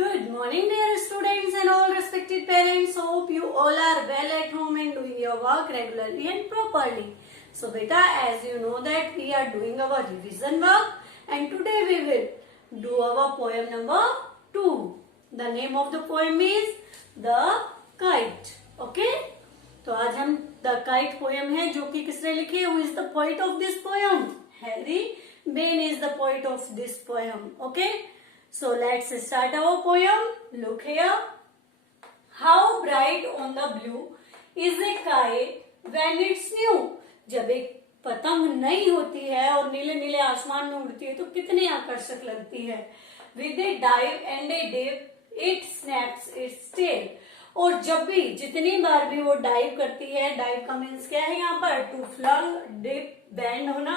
Good morning, dear students and all respected parents. Hope you all are well at home and doing your work regularly and properly. So, beta, as you know that we are doing our revision work, and today we will do our poem number 2. The name of the poem is The Kite. Okay? तो आज हम the kite poem है जो कि किसने लिखी है? Who is the poet of this poem? Harry Behn is the poet of this poem. Okay, so let's start our poem. Look here. How bright on the blue is a kite when it's new. जब एक पतंग नई होती है और नीले नीले आसमान में उड़ती है तो कितनी आकर्षक लगती है. With a dive and a dip it snaps its tail. और जब भी जितनी बार भी वो डाइव करती है, डाइव का मीन्स क्या है यहाँ पर? टू फ्लंग, डिप, बेंड होना.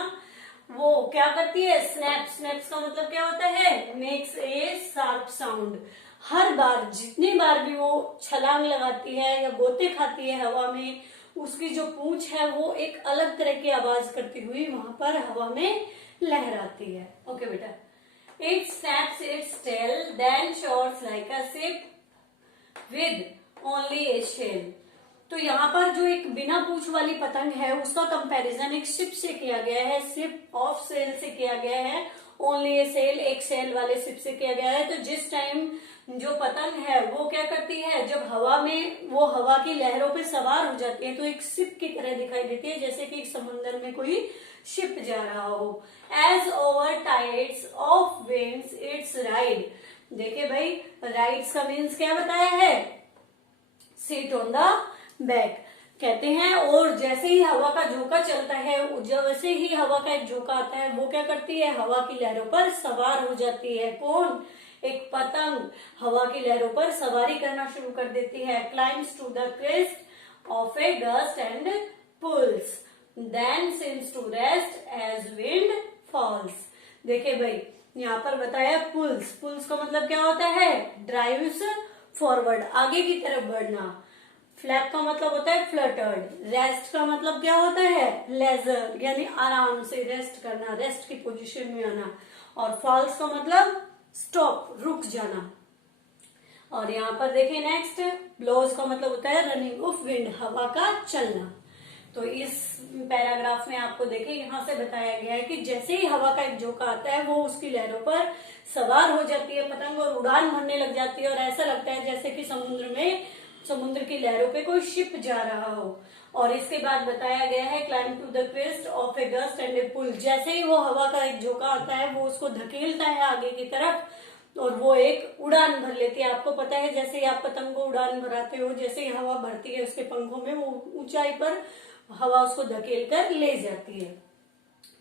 वो क्या करती है? स्नैप. स्नैप्स का मतलब क्या होता है? Makes a sharp sound. हर बार जितनी बार भी वो छलांग लगाती है या गोते खाती है हवा में, उसकी जो पूंछ है वो एक अलग तरह की आवाज करती हुई वहां पर हवा में लहराती है. ओके बेटा. It snaps its tail then soars like a ship with only a sail. तो यहाँ पर जो एक बिना पूंछ वाली पतंग है उसका कंपैरिजन एक शिप से किया गया है. शिप ऑफ सेल से किया गया है. ओनली ए सेल, एक सेल वाले शिप से किया गया है. तो जिस टाइम जो पतंग है वो क्या करती है, जब हवा में वो हवा की लहरों पे सवार हो जाती है तो एक शिप की तरह दिखाई देती है, जैसे कि एक समुद्र में कोई शिप जा रहा हो. As over tides of winds its ride. देखिए भाई, राइड्स का मीन्स क्या बताया है? सीट ऑन द बैक कहते हैं. और जैसे ही हवा का झोंका चलता है, वैसे ही हवा का एक झोंका आता है, वो क्या करती है? हवा की लहरों पर सवार हो जाती है. कौन? एक पतंग हवा की लहरों पर सवारी करना शुरू कर देती है. Climbs to the crest of a gust and pulls then seems to rest as wind falls. देखिए भाई, यहाँ पर बताया पुल्स. पुल्स का मतलब क्या होता है? ड्राइव्स फॉरवर्ड, आगे की तरफ बढ़ना. फ्लैप का मतलब होता है फ्लटर्ड. रेस्ट का मतलब क्या होता है? लेजर, यानी आराम से रेस्ट करना, रेस्ट की पोजीशन में आना. और फॉल्स का मतलब स्टॉप, रुक जाना. और यहाँ पर देखिए नेक्स्ट, ब्लोज का मतलब होता है रनिंग ऑफ विंड, हवा का चलना. तो इस पैराग्राफ में आपको देखिए यहाँ से बताया गया है कि जैसे ही हवा का एक झोंका आता है वो उसकी लहरों पर सवार हो जाती है पतंग और उड़ान भरने लग जाती है. और ऐसा लगता है जैसे कि समुद्र की लहरों पे कोई शिप जा रहा हो. और इसके बाद बताया गया है climb to the crest of a gust and a pull. जैसे ही वो हवा का एक झोंका आता है वो उसको धकेलता है आगे की तरफ और वो एक उड़ान भर लेती है. आपको पता है जैसे ही आप पतंग को उड़ान भराते हो, जैसे ही हवा भरती है उसके पंखों में, वो ऊंचाई पर हवा उसको धकेल कर ले जाती है.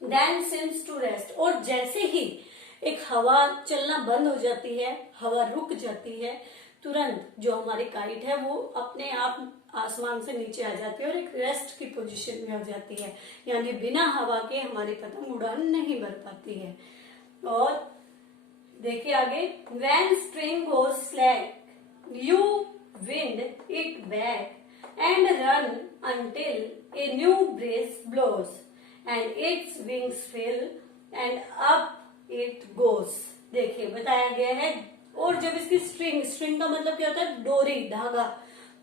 Then seems to rest. और जैसे ही एक हवा चलना बंद हो जाती है, हवा रुक जाती है, तुरंत जो हमारी काइट है वो अपने आप आसमान से नीचे आ जाती है और एक रेस्ट की पोजीशन में आ जाती है. यानी बिना हवा के हमारी पतंग उड़ान नहीं भर पाती है. और देखिए आगे, when spring goes slack you wind it back and run until a new breeze blows and its wings fill and up it goes. देखिए बताया गया है. और जब इसकी स्ट्रिंग का मतलब क्या होता है? डोरी, धागा.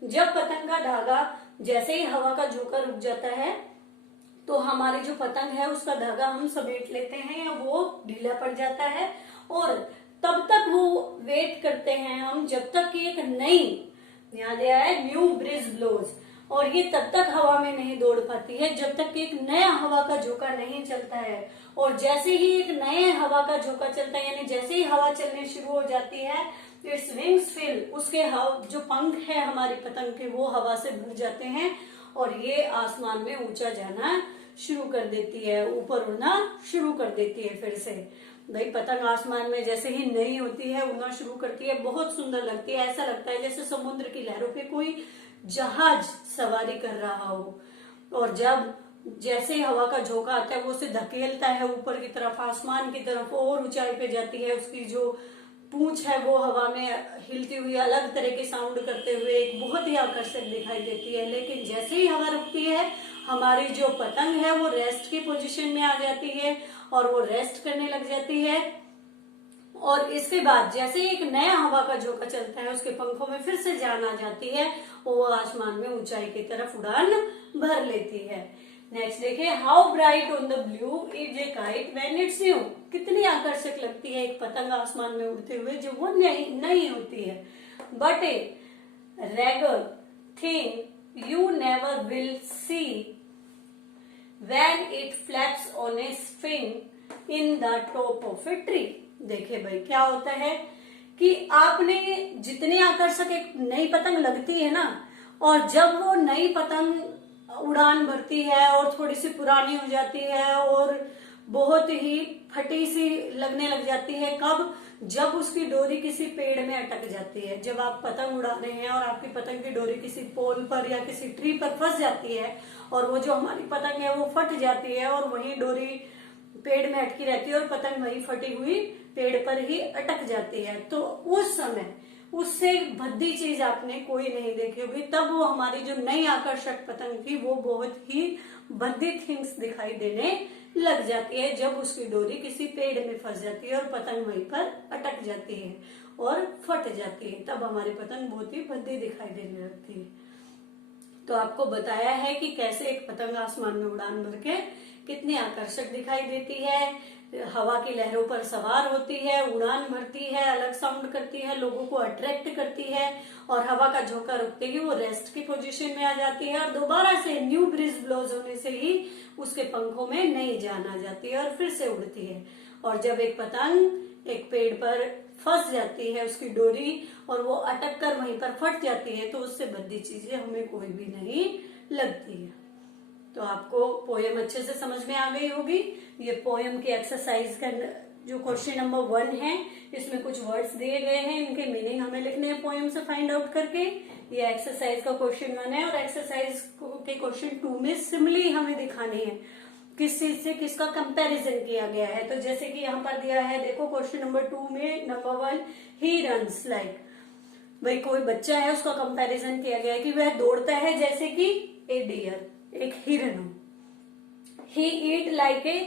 जब पतंग का धागा जैसे ही हवा का झोंका रुक जाता है तो हमारी जो पतंग है उसका धागा हम समेट लेते हैं या वो ढीला पड़ जाता है. और तब तक वो वेट करते हैं हम जब तक कि एक नई, यहाँ दिया है न्यू ब्रिज ब्लोज, और ये तब तक हवा में नहीं दौड़ पाती है जब तक कि एक नया हवा का झोंका नहीं चलता है. और जैसे ही एक नए हवा का झोंका चलता है, यानी जैसे ही हवा चलनी शुरू हो जाती है, इट्स विंग्स फिल, उसके जो पंख है हमारी पतंग के वो हवा से भर जाते हैं और ये आसमान में ऊंचा जाना शुरू कर देती है, ऊपर उड़ना शुरू कर देती है. फिर से भाई, पतंग आसमान में जैसे ही नई होती है उड़ना शुरू करती है, बहुत सुंदर लगती है. ऐसा लगता है जैसे समुद्र की लहरों पे कोई जहाज सवारी कर रहा हो. और जब जैसे ही हवा का झोंका आता है वो उसे धकेलता है ऊपर की तरफ, आसमान की तरफ, और ऊंचाई पे जाती है. उसकी जो पूंछ है वो हवा में हिलती हुई अलग तरह के साउंड करते हुए एक बहुत ही आकर्षक दिखाई देती है. लेकिन जैसे ही हवा रुकती है हमारी जो पतंग है वो रेस्ट की पोजीशन में आ जाती है और वो रेस्ट करने लग जाती है. और इसके बाद जैसे एक नया हवा का झोंका चलता है, उसके पंखों में फिर से जान आ जाती है, वो आसमान में ऊंचाई की तरफ उड़ान भर लेती है। नेक्स्ट देखिए, how bright on the blue is a kite when it's new. कितनी आकर्षक लगती है एक पतंग आसमान में उड़ते हुए जब वो नई होती है। But A Regar thing you never will see when it flaps on a string in the top of a tree. देखिए भाई, क्या होता है कि आपने जितनी आकर्षक एक नई पतंग लगती है ना, और जब वो नई पतंग उड़ान भरती है और थोड़ी सी पुरानी हो जाती है और बहुत ही फटी सी लगने लग जाती है, कब? जब उसकी डोरी किसी पेड़ में अटक जाती है। जब आप पतंग उड़ा रहे हैं और आपकी पतंग की डोरी किसी पोल पर या किसी ट्री पर फंस जाती है और वो जो हमारी पतंग है वो फट जाती है और वही डोरी पेड़ में अटकी रहती है और पतंग वही फटी हुई पेड़ पर ही अटक जाती है, तो उस समय उससे भद्दी चीज आपने कोई नहीं देखी होगी। तब वो हमारी जो नई आकर्षक पतंग थी वो बहुत ही भद्दी थिंग्स दिखाई देने लग जाती है जब उसकी डोरी किसी पेड़ में फंस जाती है और पतंग वहीं पर अटक जाती है और फट जाती है। तब हमारी पतंग बहुत ही भद्दी दिखाई देने लगती है। तो आपको बताया है कि कैसे एक पतंग आसमान में उड़ान भर के कितनी आकर्षक दिखाई देती है, हवा की लहरों पर सवार होती है, उड़ान भरती है, अलग साउंड करती है, लोगों को अट्रैक्ट करती है और हवा का झोंका रुकते ही वो रेस्ट की पोजीशन में आ जाती है और दोबारा से न्यू ब्रीज ब्लोज होने से ही उसके पंखों में नई जान आ जाती है और फिर से उड़ती है। और जब एक पतंग एक पेड़ पर फंस जाती है उसकी डोरी और वो अटक कर वहीं पर फट जाती है, तो उससे भद्दी चीजें हमें कोई भी नहीं लगती है। तो आपको पोयम अच्छे से समझ में आ गई होगी। ये पोयम की एक्सरसाइज का जो क्वेश्चन नंबर 1 है, इसमें कुछ वर्ड्स दिए गए हैं, इनके मीनिंग हमें लिखने हैं पोयम से फाइंड आउट करके। ये एक्सरसाइज का क्वेश्चन 1 है और एक्सरसाइज के क्वेश्चन 2 में सिमिली हमें दिखानी है, किस चीज से किसका कंपैरिजन किया गया है। तो जैसे कि यहाँ पर दिया है, देखो क्वेश्चन नंबर 2 में नंबर 1, ही रन्स लाइक, भाई कोई बच्चा है उसका कंपैरिजन किया गया है कि वह दौड़ता है जैसे कि ए डियर, एक हिरन हो। ही ईट लाइक ए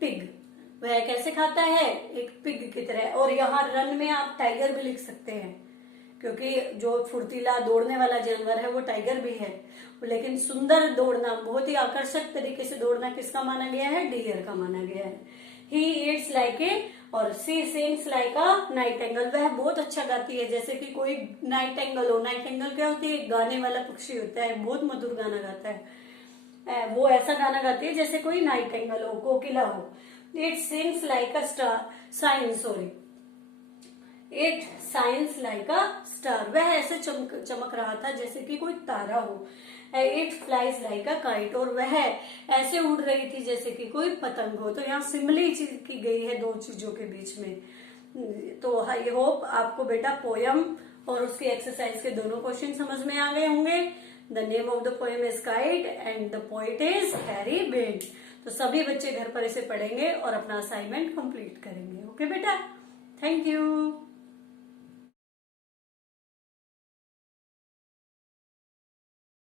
पिग, वह कैसे खाता है? एक पिग की तरह। और यहाँ रन में आप टाइगर भी लिख सकते हैं क्योंकि जो फुर्तीला दौड़ने वाला जानवर है वो टाइगर भी है, लेकिन सुंदर दौड़ना, बहुत ही आकर्षक तरीके से दौड़ना किसका माना गया है? डियर का माना गया है। ही ईट्स लाइक ए, और सी सिंग्स लाइक अ नाइटेंगल, वह बहुत अच्छा गाती है जैसे कि कोई नाइटेंगल हो। नाइटेंगल क्या होती है? गाने वाला पक्षी होता है, बहुत मधुर गाना गाता है। वो ऐसा गाना गाती है जैसे कोई नाइटेंगल हो, कोकिला हो। It sings like a star, it science like a star, वह ऐसे चमक रहा था जैसे कि कोई तारा हो। It flies like a kite, और वह ऐसे उड़ रही थी जैसे कि कोई पतंग हो। तो यहाँ सिमिली की गई है दो चीजों के बीच में। तो आई होप आपको बेटा पोयम और उसकी एक्सरसाइज के दोनों क्वेश्चन समझ में आ गए होंगे। The name of the poem is kite and the poet is Harry Ben. तो सभी बच्चे घर पर इसे पढ़ेंगे और अपना असाइनमेंट कंप्लीट करेंगे। ओके बेटा, थैंक यू।